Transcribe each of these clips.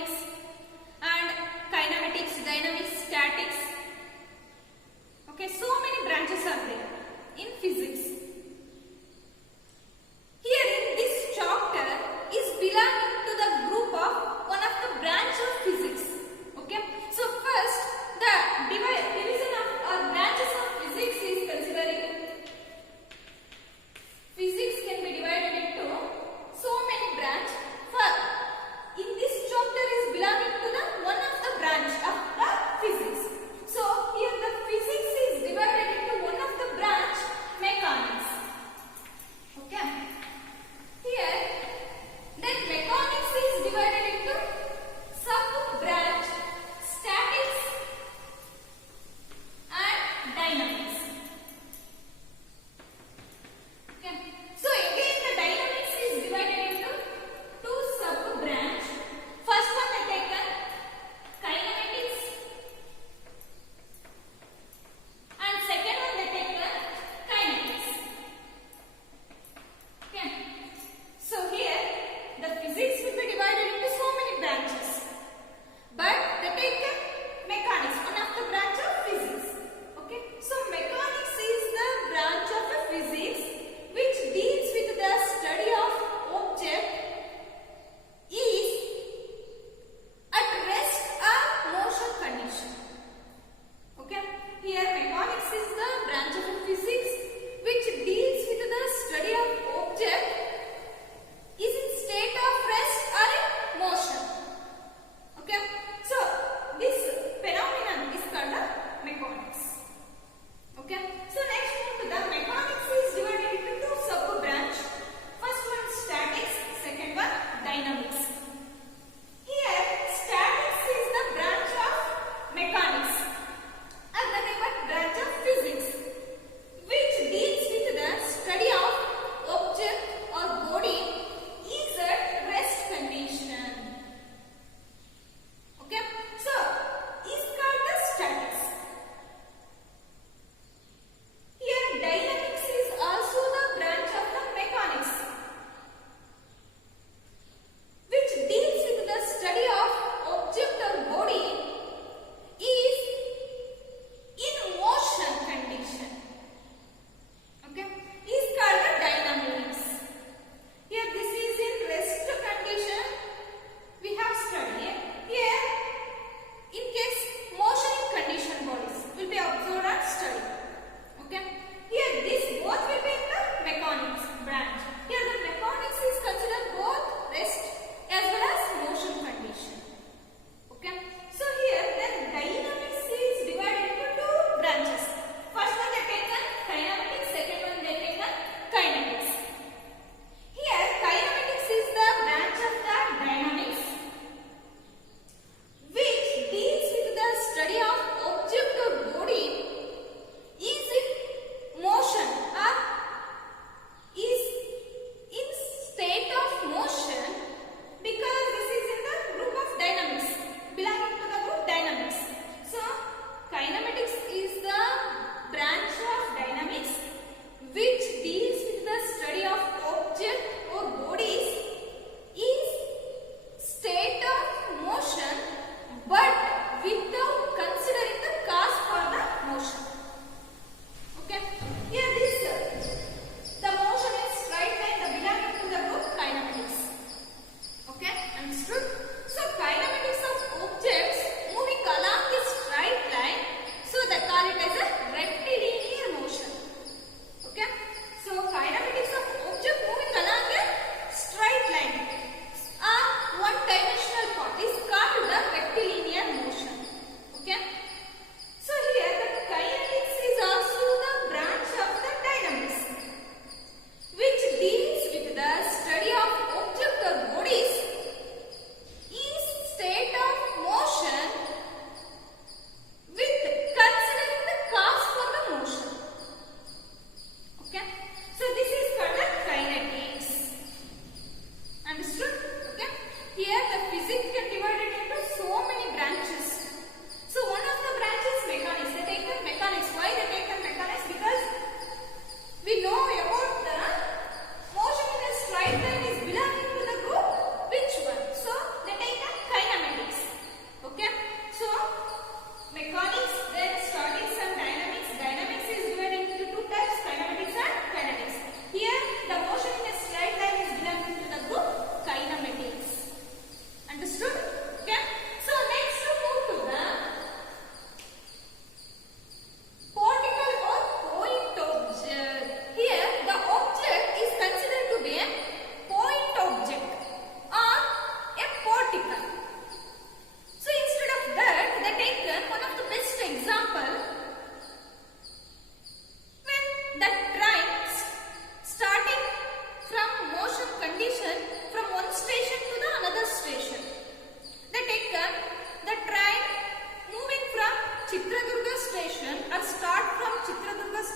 electronics, and kinematics, dynamics, statics. Okay, so many branches are there in physics. Here in this chapter is belonging to the group of one of the branch of physics. Okay, so first the division of branches of physics is considering. Physics can be divided into so many branches. In this chapter is belonging to the one of the branch of the physics. So here the physics is divided into one of the branch, mechanics. Okay. Here then mechanics is divided into sub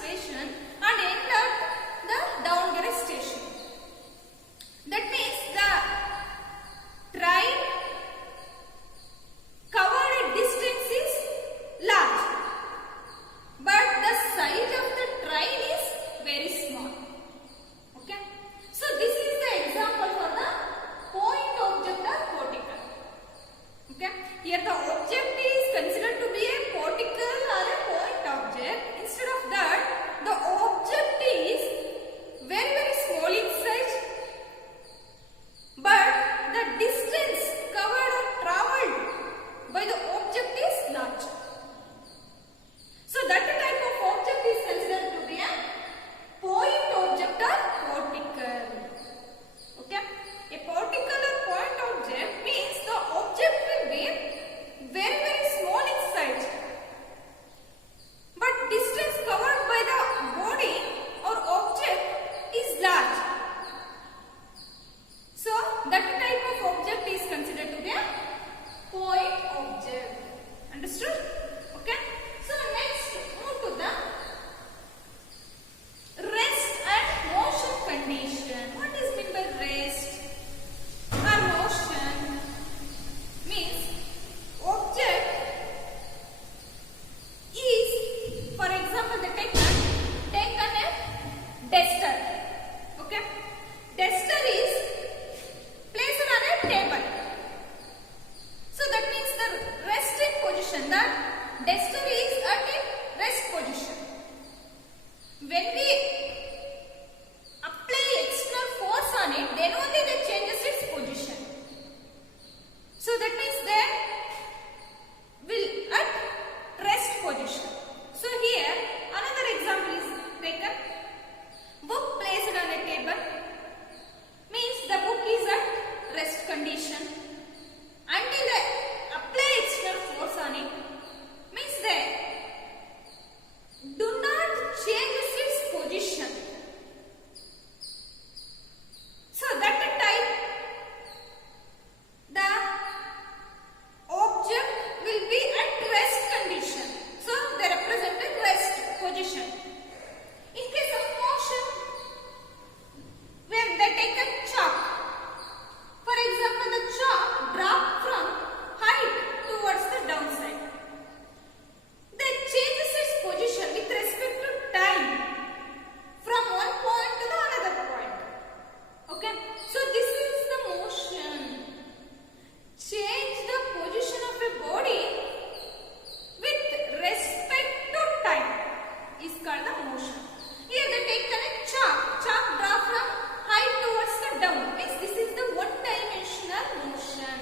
station and entered the downgrade station. That means the train covered distance is large, but the size of the train is very small. Okay. So this is the example for the point object or particle. Okay. Here the object is considered to be a particle or a point object. Instead of that, the object is very small in size, but the distance covered or traveled by the object is large. So that type of object is considered to be a point object or particle. Okay. A particle or point object means the object will be very small in size, but distance covered by the body or object is large. So that type of object is considered to be a point object. Understood? Okay. So next move to the rest and motion condition. What is meant by rest or motion? Means object is, for example, the taken a duster. Okay. Duster is placed on a table. So that means the resting position, the duster is at a rest position. When we apply external force on it, then only that changes its position. So that means then will at rest position. So here another example is taken. Book placed on a table means the book is at rest condition. Until they apply external force on it, means they do not change its position. So that type the object will be at rest condition. So they represent a rest position. In case of motion, when they take a chalk, for example, the chalk dropped from height towards the downside, they changes its position with respect to time from one point to the another point. Okay. So this is the motion. Change the position of a body with respect to time is called the motion. Here they take a chalk drop from height towards the down. Means this is the one-dimensional motion.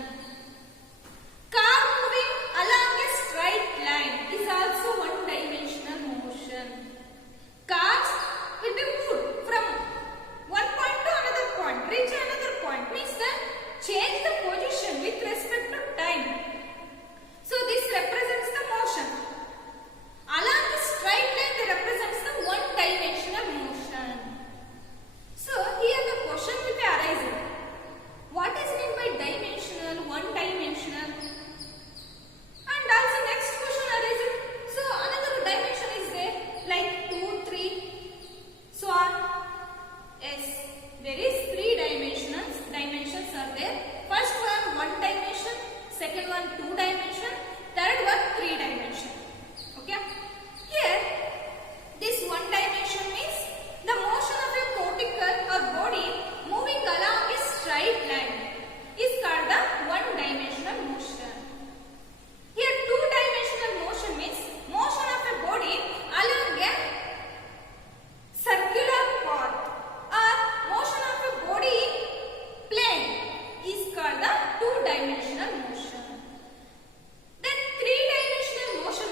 Car moving along a straight line is also one-dimensional motion. Cars will be moved from one point to another point, reach another point. Means that change the position with respect to time. So this represents the motion. Along the straight line, they represents the one-dimensional motion. So here the question will be arising. What is meant by dimensional, one-dimensional? And also next question arising. So another dimension is there, like 2, 3, so on. Yes, there is three dimensions are there. First one, 1 dimension. Second one, 2 dimension. Third one, 3 dimension. Okay. Here, this 1 dimension means the motion of a particle or body moving along a straight line is called the 1-dimensional motion. Here 2-dimensional motion means motion of a body along a circular path or motion of a body plane is called the 2-dimensional motion. Then 3-dimensional motion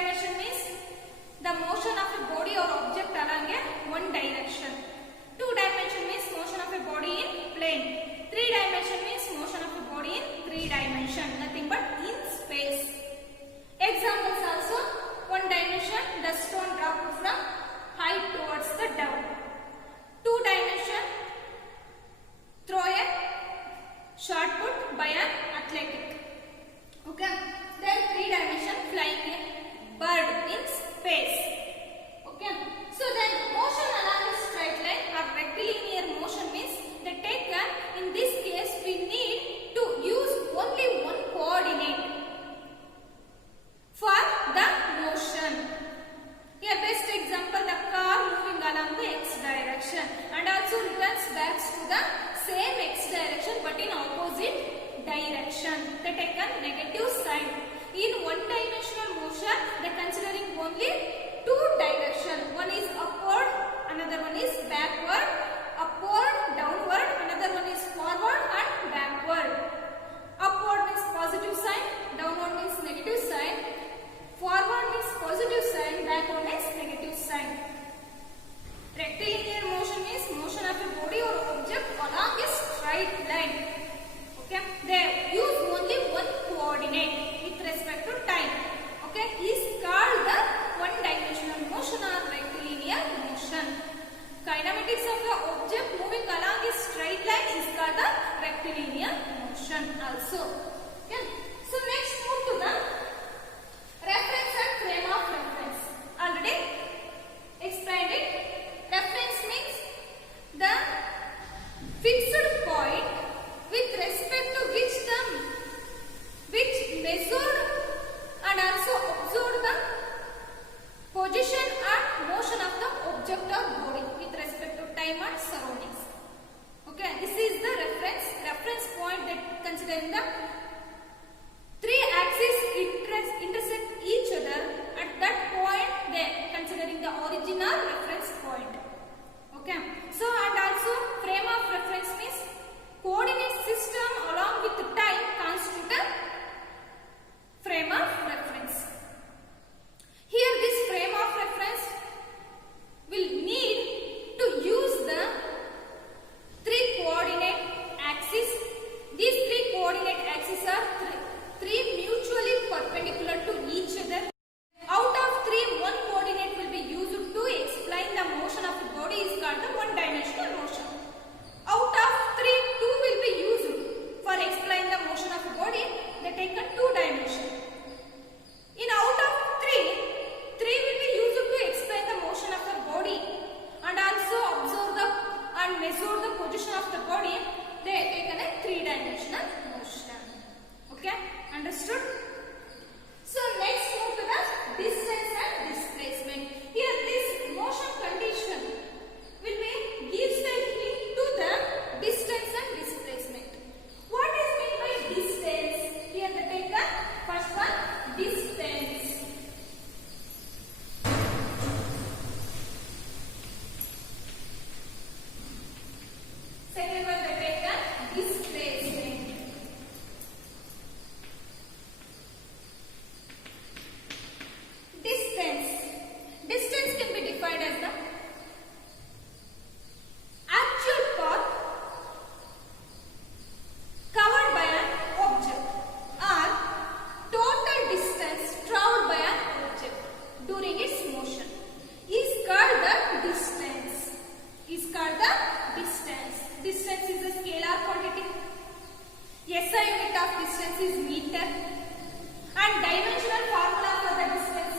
dimension means the motion of a body or object along a one direction. 2 dimension means motion of a body in plane. 3 dimension means motion of a body in 3 dimension, nothing but in space. Examples also: 1 dimension, the stone dropped from height towards the down. 2 dimension, throw a shot put by an athletic. Okay. Then 3 dimension, flying a bird in space. Okay. So then motion along a straight line or rectilinear motion means the taken. In this case, we need to use only one coordinate for the motion. Here best example, the car moving along the x direction and also returns back to the same x direction but in opposite direction. They take a negative sign. In one dimensional motion, they considering only 2 directions. One is upward, another one is backward. Upward, downward, another one is forward and backward. Upward means positive sign, downward means negative sign. Forward means positive sign, backward means negative sign. Rectilinear motion means motion of a body or object along a straight line. Okay, they use only one coordinate with respect to time. Okay, is called the one-dimensional motion or rectilinear motion. Kinematics of the object moving along a straight line is called the rectilinear motion also. Okay, so next move to the reference and frame of reference. Already explained it. Reference means the fixed point with respect to which measured and also observed the position and motion of the object or body with respect to time and surroundings. Okay, this is the reference point that considering the 3 axes intersect each other. At that point, they considering the original reference point. Okay, so and also frame of reference means coordinate system along with time constitute a frame of reference. Here this frame of reference will need to use the 3 coordinate axes. These 3 coordinate axes are 3 mutually perpendicular to each other. Out of 3, one coordinate will be used to explain the motion of the body is called the one-dimensional motion. Out of 3, 2 will be used for explain the motion of the body. They take a 2 dimension. In out of 3, 3 will be used to explain the motion of the body and also observe the and measure the position of the body. They take a 3-dimensional motion. Okay, understood? So next move to the distance and displacement. Here this motion condition will be gives the hint to the distance and displacement. What is meant by distance? Here they take the first one, distance. Second one they take the displacement. Distance can be defined as the actual path covered by an object or total distance traveled by an object during its motion is called the distance. Distance is a scalar quantity. SI unit of distance is meter and dimensional formula for the distance